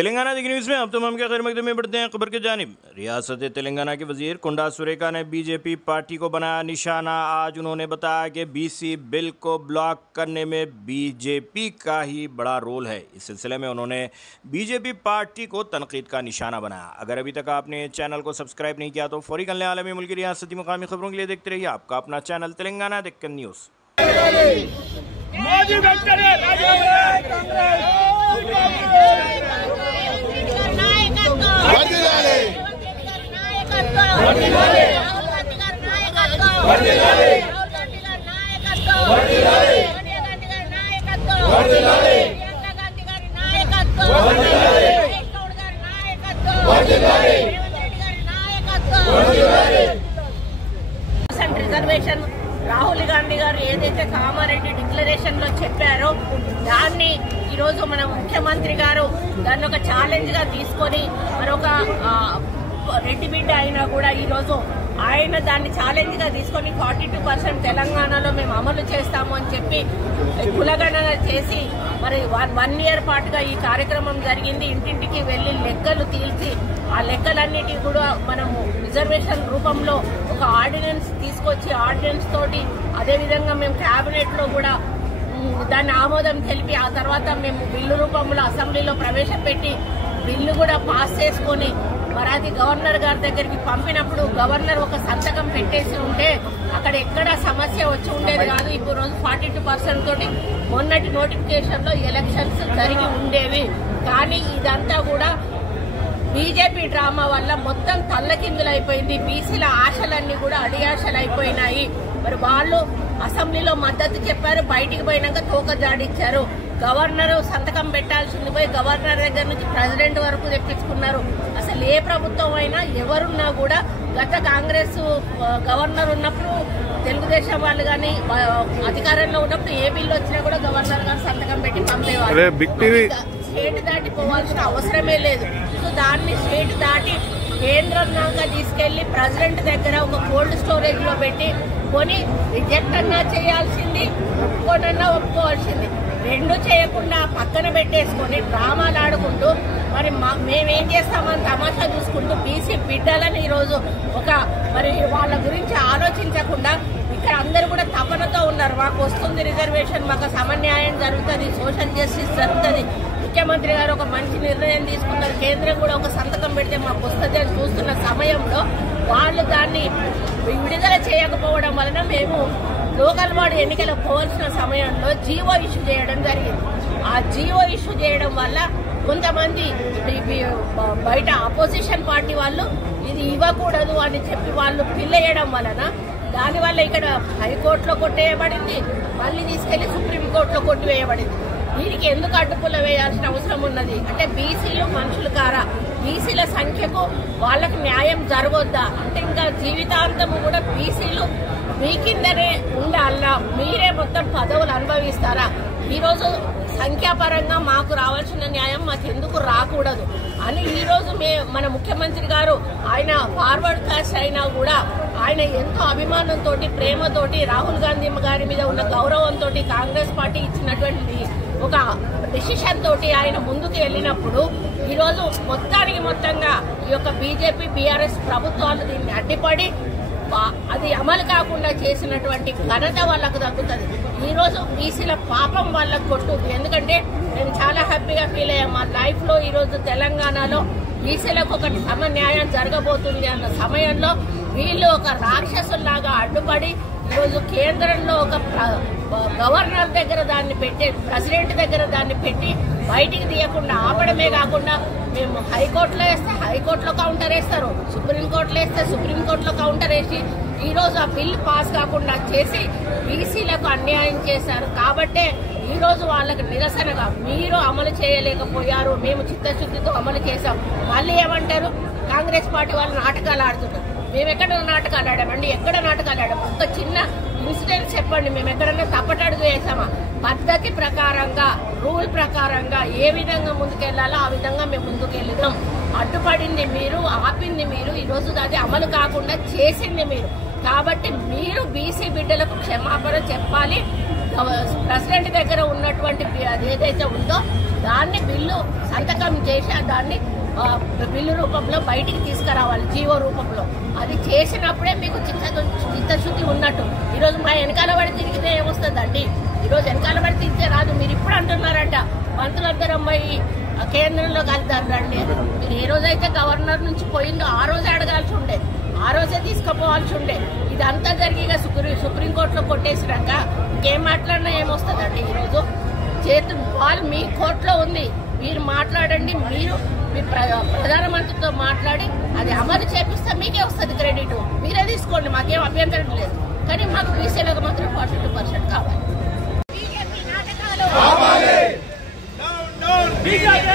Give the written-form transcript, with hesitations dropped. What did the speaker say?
तेलंगाना की न्यूज़ में अब तमाम के खैर मकदमे में बढ़ते हैं खबर की जानिब। रियासत तेलंगाना के वजीर कुंडा सुरेखा ने बीजेपी पार्टी को बनाया निशाना। आज उन्होंने बताया कि बीसी बिल को ब्लॉक करने में बीजेपी का ही बड़ा रोल है। इस सिलसिले में उन्होंने बीजेपी पार्टी को तनकीद का निशाना बनाया। अगर अभी तक आपने चैनल को सब्सक्राइब नहीं किया तो फौरी कर लें। आलमी मुल्की रियासती मुकामी खबरों के लिए देखते रहिए आपका अपना channel Telangana Deccan news. Reservation Rahul Gandhi గారు ఏదైతే కామారెడ్డి డిక్లరేషన్ లో చెప్పారో దాన్ని ఈరోజు మన ముఖ్యమంత్రి గారు దాన్ని ఒక ఛాలెంజ్ గా తీసుకొని మరొక రెడ్డి బిడ్డ అయినా కూడా ఈరోజు ఆయన దాన్ని ఛాలెంజ్ గా తీసుకొని 42% తెలంగాణలో మేము అమలు చేస్తాము అని చెప్పి కులగణన చేసి మరి 1 year పాటుగా ఈ కార్యక్రమం జరిగింది. ఇంటింటికి వెళ్లి లెక్కలు తీల్చి ఆ లెక్కలన్నిటి కూడా మనము రిజర్వేషన్ రూపంలో ఒక ఆర్డినెన్స్ తీసుకొచ్చి ఆర్డినెన్స్ తోటి అదేవిధంగా మేము కేబినెట్ లో కూడా దాన్ని ఆమోదం తెలిపి ఆ తర్వాత మేము బిల్లు రూపంలో అసెంబ్లీలో ప్రవేశపెట్టి బిల్లు కూడా పాస్ చేసుకుని మరి అది గవర్నర్ గారి దగ్గరికి పంపినప్పుడు గవర్నర్ ఒక సంతకం పెట్టేసి ఉంటే అక్కడ ఎక్కడ సమస్య వచ్చి ఉండేది కాదు. ఇప్పుడు రోజు 42% తోటి మొన్నటి నోటిఫికేషన్ లో ఎలక్షన్స్ జరిగి ఉండేవి. కానీ ఇదంతా కూడా బీజేపీ డ్రామా వల్ల మొత్తం తల్లకిందులైపోయింది. బీసీల ఆశలన్నీ కూడా అడియాశలు అయిపోయినాయి. మరి వాళ్ళు అసెంబ్లీలో మద్దతు చెప్పారు, బయటికి పోయినాక తోక జాడిచ్చారు. గవర్నర్ సంతకం పెట్టాల్సింది పోయి గవర్నర్ దగ్గర నుంచి ప్రెసిడెంట్ వరకు తెప్పించుకున్నారు. అసలు ఏ ప్రభుత్వం అయినా ఎవరున్నా కూడా గత కాంగ్రెస్ గవర్నర్ ఉన్నప్పుడు తెలుగుదేశం వాళ్ళు కానీ అధికారంలో ఉన్నప్పుడు ఏ బిల్లు వచ్చినా కూడా గవర్నర్ గారు సంతకం పెట్టి పంపేవారు. స్టేట్ దాటి పోవాల్సిన అవసరమే లేదు. సో దాన్ని స్టేట్ దాటి కేంద్రం దాకా తీసుకెళ్లి ప్రెసిడెంట్ దగ్గర ఒక కోల్డ్ స్టోరేజ్ లో పెట్టి కొని రిజెక్ట్ అన్నా చేయాల్సింది, ఒప్పుకోనన్నా ఒప్పుకోవాల్సింది. రెండు చేయకుండా పక్కన పెట్టేసుకొని డ్రామాలు ఆడుకుంటూ మరి మేమేం చేస్తామని తమాషా చూసుకుంటూ బీసీ బిడ్డలని ఈరోజు మరి వాళ్ళ గురించి ఆలోచించకుండా ఇక్కడ అందరూ కూడా తపనతో ఉన్నారు. మాకు వస్తుంది రిజర్వేషన్, మాకు సమన్యాయం జరుగుతుంది, సోషల్ జస్టిస్ జరుగుతుంది. ముఖ్యమంత్రి గారు ఒక మంచి నిర్ణయం తీసుకున్నారు. కేంద్రం కూడా ఒక సంతకం పెడితే మాకు వస్తుంది అని చూస్తున్న సమయంలో వాళ్ళు దాన్ని విడుదల చేయకపోవడం వలన మేము లోకల్ బాడీ ఎన్నికలకు పోవాల్సిన సమయంలో జీవో ఇష్యూ చేయడం జరిగింది. ఆ జీవో ఇష్యూ చేయడం వల్ల కొంతమంది బయట అపోజిషన్ పార్టీ వాళ్ళు ఇది ఇవ్వకూడదు అని చెప్పి వాళ్ళు పిల్లయ్యడం వలన దానివల్ల ఇక్కడ హైకోర్టులో కొట్టేయబడింది, మళ్ళీ తీసుకెళ్లి సుప్రీంకోర్టులో కొట్టివేయబడింది. దీనికి ఎందుకు అడ్డుపుల్ల వేయాల్సిన అవసరం ఉన్నది అంటే బీసీలు మనుషులు కారా, బీసీల సంఖ్యకు వాళ్ళకి న్యాయం జరగొద్దా అంటే ఇంకా జీవితాంతము కూడా బీసీలు మీ కిందనే ఉండాలా, మీరే మొత్తం పదవులు అనుభవిస్తారా? ఈరోజు సంఖ్యాపరంగా మాకు రావాల్సిన న్యాయం మాకు ఎందుకు రాకూడదు అని ఈరోజు మన ముఖ్యమంత్రి గారు ఆయన ఫార్వర్డ్ కాస్ట్ అయినా కూడా ఆయన ఎంతో అభిమానంతో ప్రేమతోటి రాహుల్ గాంధీ గారి మీద ఉన్న గౌరవంతో కాంగ్రెస్ పార్టీ ఇచ్చినటువంటి ఒక డిసిషన్ తోటి ఆయన ముందుకు వెళ్ళినప్పుడు ఈరోజు మొత్తంగా ఈ యొక్క బీజేపీ బీఆర్ఎస్ ప్రభుత్వాలు దీన్ని అడ్డుపడి అది అమలు కాకుండా చేసినటువంటి ఘనత వాళ్ళకు దక్కుతుంది. ఈరోజు బీసీల పాపం వాళ్ళకు కొట్టుద్ది. ఎందుకంటే నేను చాలా హ్యాపీగా ఫీల్ అయ్యాను. మా లైఫ్ లో ఈరోజు తెలంగాణలో బీసీలకు ఒక సమన్యాయం జరగబోతుంది అన్న సమయంలో వీళ్ళు ఒక రాక్షసుల్లాగా అడ్డుపడి ఈరోజు కేంద్రంలో ఒక గవర్నర్ దగ్గర దాన్ని పెట్టి ప్రెసిడెంట్ దగ్గర దాన్ని పెట్టి బయటికి తీయకుండా ఆపడమే కాకుండా మేము హైకోర్టులో వేస్తే హైకోర్టులో కౌంటర్ వేస్తారు, సుప్రీంకోర్టులో వేస్తే సుప్రీంకోర్టులో కౌంటర్ వేసి ఈరోజు ఆ బిల్ పాస్ కాకుండా చేసి బీసీలకు అన్యాయం చేశారు. కాబట్టే ఈరోజు వాళ్ళకి నిరసనగా మీరు అమలు చేయలేకపోయారు, మేము చిత్తశుద్ధితో అమలు చేశాం. మళ్ళీ ఏమంటారు కాంగ్రెస్ పార్టీ వాళ్ళు నాటకాలు ఆడుతున్నారు. మేము ఎక్కడ నాటకాలు ఆడామండి? ఎక్కడ నాటకాలు ఆడాము? ఒక చిన్న ఇన్సిడెంట్ చెప్పండి. మేము ఎక్కడన్నా తప్పటడుగు వేసామా? పద్ధతి ప్రకారంగా రూల్ ప్రకారంగా ఏ విధంగా ముందుకెళ్లాలో ఆ విధంగా మేము ముందుకెళ్తాం. అడ్డుపడింది మీరు, ఆపింది మీరు, ఈరోజు అది అమలు కాకుండా చేసింది మీరు. కాబట్టి మీరు బీసీ బిడ్డలకు క్షమాపణ చెప్పాలి. ప్రెసిడెంట్ దగ్గర ఉన్నటువంటి ఏదైతే ఉందో దాన్ని బిల్లు సంతకం చేసి దాన్ని బిల్లు రూపంలో బయటికి తీసుకురావాలి, జీవో రూపంలో. అది చేసినప్పుడే మీకు చిత్తశుద్ధి ఉన్నట్టు. ఈరోజు మా వెనకాల పడి తిరిగితే ఏమొస్తుందండి? ఈరోజు వెనకాల పడి తిరిగితే రాదు. మీరు ఇప్పుడు అంటున్నారంట మంత్రులందరం పోయి కేంద్రంలో కలుద్దారండి. మీరు ఏ రోజైతే గవర్నర్ నుంచి పోయిందో ఆ రోజే అడగాల్సి ఉండే, ఆ రోజే తీసుకుపోవాల్సి ఉండే. ఇదంతా జరిగి సుప్రీంకోర్టులో కొట్టేసినాక ఇంకేం మాట్లాడినా ఏమొస్తుందండి? ఈరోజు వాళ్ళు మీ కోర్టులో ఉంది, మీరు మాట్లాడండి. మీరు మీ ప్రధానమంత్రితో మాట్లాడి అది అమలు చేపిస్తే మీకే వస్తుంది క్రెడిట్, మీరే తీసుకోండి, మాకేం అభ్యంతరం లేదు. కానీ మాకు బీసీలకు మాత్రం 42% కావాలి. BJP